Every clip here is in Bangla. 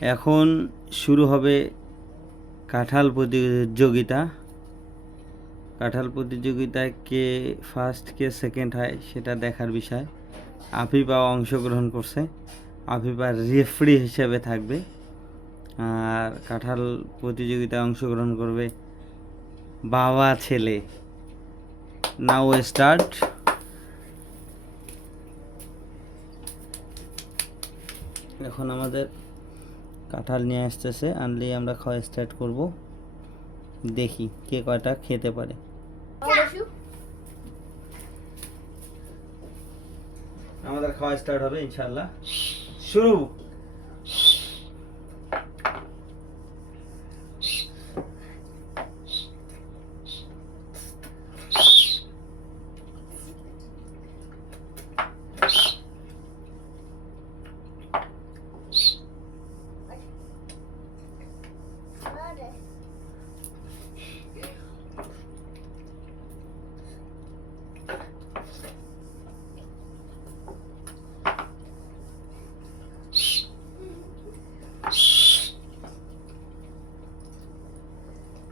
এখন শুরু হবে কাঁঠাল প্রতিযোগিতা। কাঁঠাল প্রতিযোগিতায় কে ফার্স্ট কে সেকেন্ড হয় সেটা দেখার বিষয়। আফিফা অংশগ্রহণ করছে, আফিফা রেফারি হিসেবে থাকবে। আর কাঁঠাল প্রতিযোগিতায় অংশগ্রহণ করবে বাবা ছেলে। নাও স্টার্ট। এখন আমাদের কাঁঠাল নিয়ে আসতেছে, আনলেই আমরা খাওয়া স্টার্ট করব। দেখি কে কয়টা খেতে পারে। আমাদের খাওয়া স্টার্ট হবে ইনশাআল্লাহ। শুরু।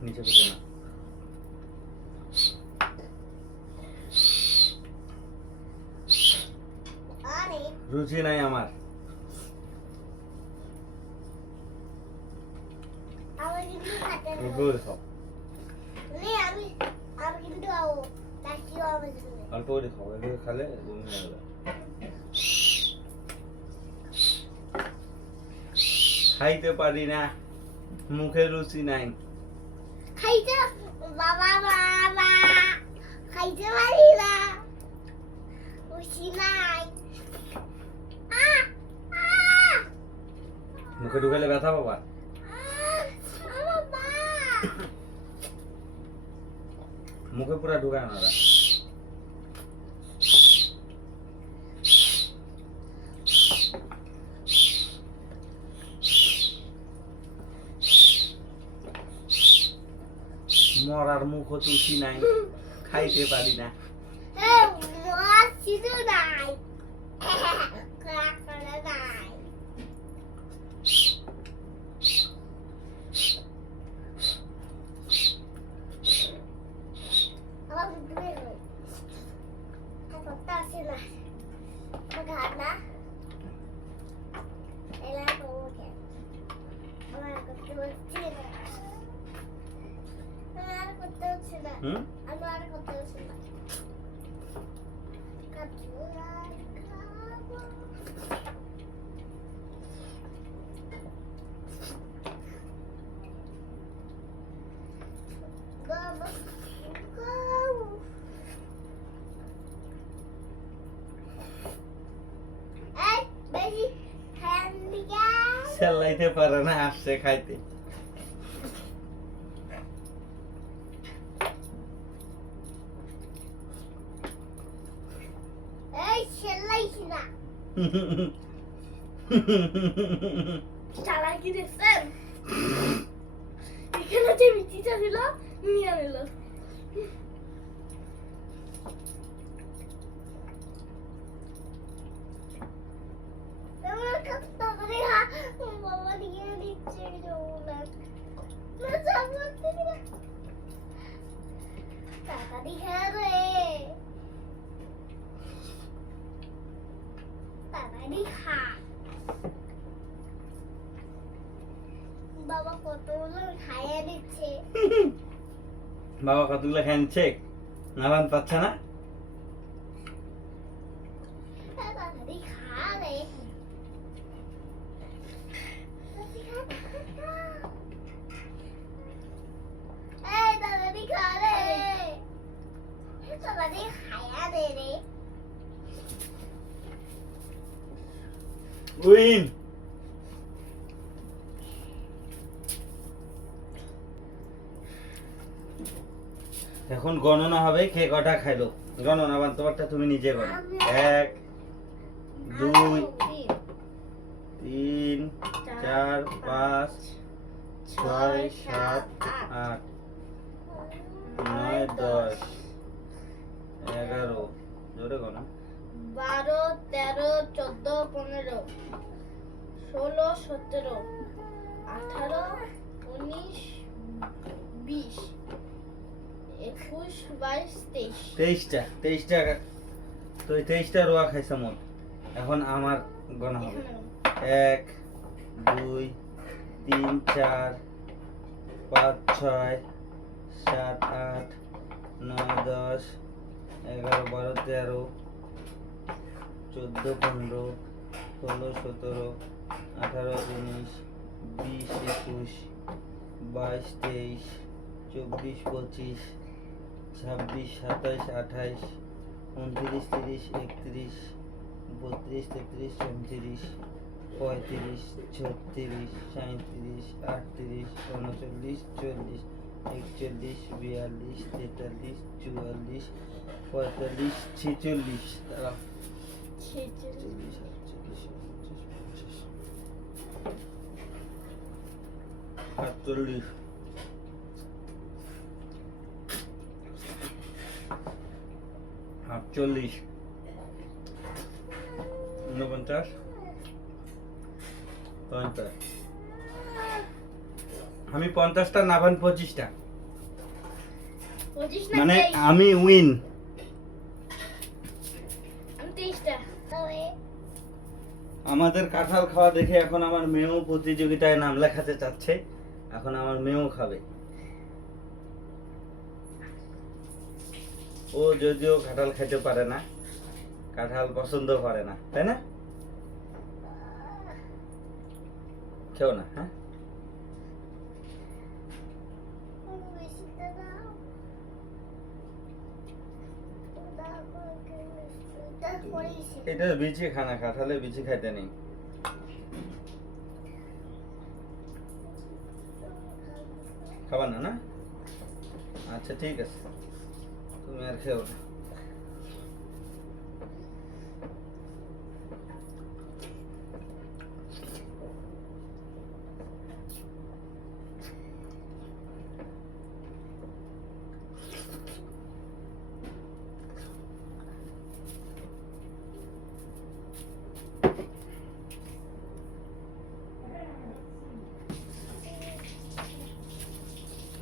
নিচে পেতে না, রুচি নাই আমার। অল্প করে খাও, এগুলো খালে খাইতে পারি না, মুখে রুচি নাই। খাইতে বাবা বাবা খাইতে পারি না, রুচি নাই। মুখে ঢুকালে ব্যথা বাবা। মুখে পুরা ঢুকায় না। মরার মুখ তুলসি নাই, খাইতে পারি না। চালাইতে পারে না, আসছে খাইতে। চালাকি দেখছেন? এখানে যে মিষ্টিটা ছিল নিয়ে নিল। বাবা দিয়ে দিচ্ছে তাড়াতাড়ি খেয়ে রে, তাড়াতাড়ি খা। বাবা কতগুলো খাইয়ে দিচ্ছে। বাবা কতগুলো খাইছে, নারায়ণ পাচ্ছে না। তাড়াতাড়ি খা রে, তাড়াতাড়ি খা রে, তাড়াতাড়ি খাইয়া দে রে। উইন। এখন গণনা হবে কে কটা খাইলো। গণনা বান, তোমারটা তুমি নিজে গণনা। 1 2 3 4 5 6 7 8 9 10 11 জোরে গণনা। 12 13 14 15 16, 17, 18, 19, 20, 21, 22, 23। 23টা তো 23টা রোয়া খাইছে মোট। এখন আমার গণা হবে। 1 2 3 4 5 6 7 8 9 10 11 12 13 14 15 16 17 18 19 20 21 22 23 24 25 26 27 28 29 30 31 32 33 34 35 36 37 38 39 40 41 42 43 44 45 46 দাঁড়াও 46, 48 49 50 আমি 50টা নাভান 25টা 25 না মানে 23? আমি উইন। আমি 23টা। আমাদের কাঁঠাল খাওয়া দেখে এখন আমার মেয়েও প্রতিযোগিতায় নাম লেখাতে চাচ্ছে। এখন আমার মেয়েও খাবে। ও যদিও কাঁঠাল খেতে পারে না, কাঁঠাল পছন্দ করে না, তাই না? খেও না, হ্যাঁ? এটা বিচি খানা, কাঁঠালে বিচি খাইতে নেই। খাবার না, না? আচ্ছা ঠিক আছে, তুমি আর খেও না।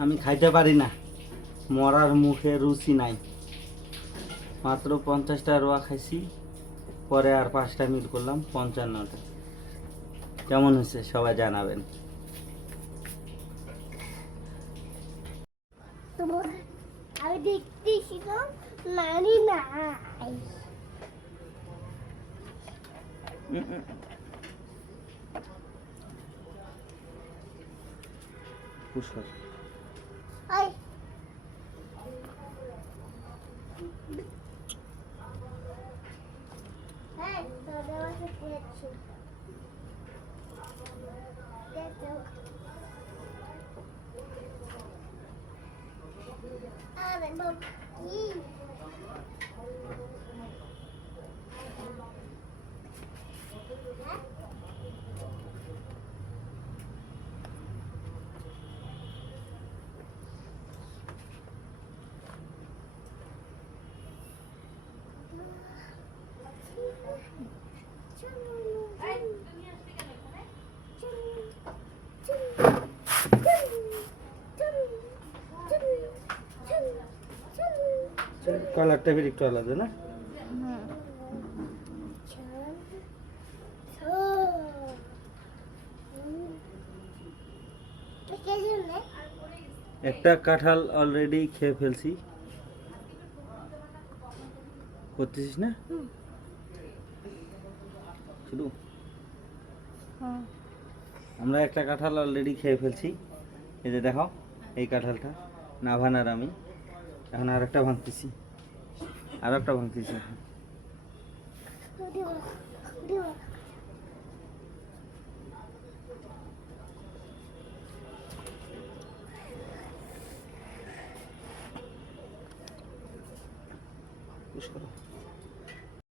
আমি খাইতে পারি না, মরার মুখে রুচি নাই। মাত্র 50টা রোয়া খাইছি, পরে আর 5টা মিল করলাম, 55টা। কেমন হয়েছে সবাই জানাবেন। আমি দেখতেছি তো নানি নাই। পুষ্কর ওই হ্যাঁ তোদের বাসে পেয়েছি আরে বাবা কি কালারটা বের একটু আলাদা না? একটা কাঁঠাল অলরেডি খেয়ে ফেলছি। করতেছিস না শুধু? আমরা একটা কাঁঠাল অলরেডি খেয়ে ফেলছি। এই যে দেখো, এই কাঁঠালটা নাভান আর আমি এখন আর একটা ভাঙতেছি, আর একটা ভাঙতেছি। পুশ করো।